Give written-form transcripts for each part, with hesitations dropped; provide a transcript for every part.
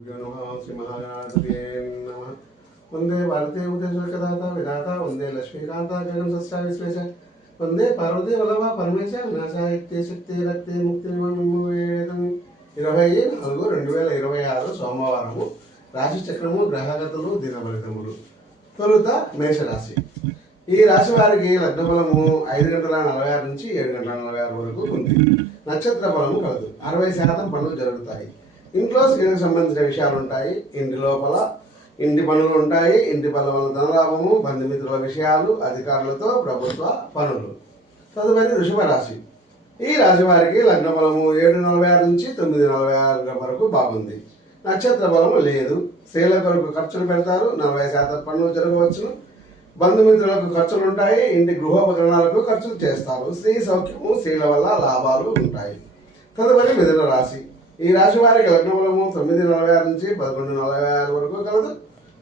श्री महागणाधिपते नमः। वंदे भारतीय उद्देश्यकदाता विधाता वंदे लक्ष्मीकांता जगन सस्या विश्वेश वंदे पार्वती वल्लभ परमेश विनाशायित्य शक्ति रक्ति मुक्ति నివేదం 24/2026 సోమవారము రాశి చక్రము గ్రహగతులు దినఫలితములు. తొలుత మేషరాశి. ఈ రాశి వారికి లగ్న బలము 5:46 నుంచి 7:46 వరకు ఉంది. నక్షత్ర బలము కలదు. 60% పనులు జరుగుతాయి. ఇంట్లో స్త్రీలకు సంబంధించిన విషయాలు ఉంటాయి. ఇంటి లోపల ఇంటి పనులు ఉంటాయి. ఇంటి పనుల వల్ల ధనలాభము, బంధుమిత్రుల విషయాలు, అధికారులతో ప్రభుత్వ పనులు. తదుపరి వృషభ రాశి. ఈ రాశి వారికి లగ్న బలము 7:46 నుంచి 9:46 వరకు బాగుంది. నక్షత్ర బలము లేదు. స్త్రీల కొరకు ఖర్చులు పెడతారు. 40% పనులు జరగవచ్చును. బంధుమిత్రులకు ఖర్చులు ఉంటాయి. ఇంటి గృహోపకరణాలకు ఖర్చులు చేస్తారు. స్త్రీ సౌఖ్యము, స్త్రీల వల్ల లాభాలు ఉంటాయి. తదుపరి మిథున రాశి. ఈ రాశి వారికి లగ్న బలము 9:46 నుంచి 11:46 వరకు కలదు.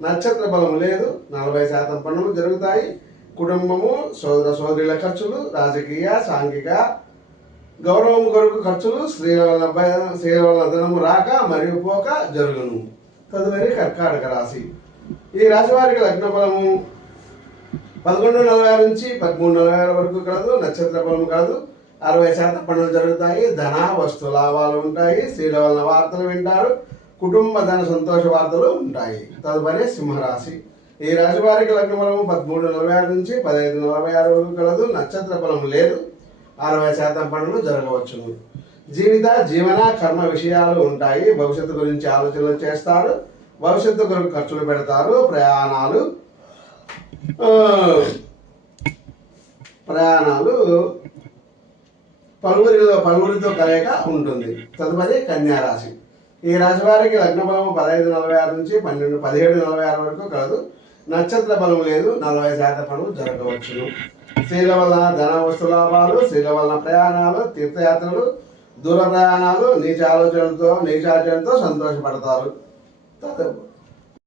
నక్షత్ర బలము లేదు. 40% పనులు జరుగుతాయి. కుటుంబము, సోదర సోదరుల ఖర్చులు, రాజకీయ, సాంఘిక గౌరవం కొరకు ఖర్చులు, స్త్రీల వల్ల ధనము రాక మరియు పోక జరుగును. తదుపరి కర్కాటక రాశి. ఈ రాశి వారికి లగ్న బలము 11:46 నుంచి 13:46 వరకు కలదు. నక్షత్ర బలము కలదు. 60% పనులు జరుగుతాయి. ధన వస్తు లాభాలు ఉంటాయి. స్త్రీల వలన వార్తలు వింటారు. కుటుంబ ధన సంతోష వార్తలు ఉంటాయి. తదుపరి సింహరాశి. ఈ రాశి వారికి లగ్న బలము 13:46 నుంచి 15:46 వరకు కలదు. నక్షత్ర బలము లేదు. 60% పనులు జరగవచ్చును. జీవన కర్మ విషయాలు ఉంటాయి. భవిష్యత్తు గురించి ఆలోచనలు చేస్తారు. భవిష్యత్తు కొరకు ఖర్చులు పెడతారు. ప్రయాణాలు పలువురితో కలయిక ఉంటుంది. తదుపరి కన్యా రాశి. ఈ రాశి వారికి లగ్న బలము 15:46 నుంచి 17:46 వరకు కలదు. నక్షత్ర బలము లేదు. 40% పనులు జరగవచ్చును. స్త్రీల వలన ధన వస్తు లాభాలు, స్త్రీల వలన ప్రయాణాలు, తీర్థయాత్రలు, దూర ప్రయాణాలు, నీచాచరణతో సంతోషపడతారు.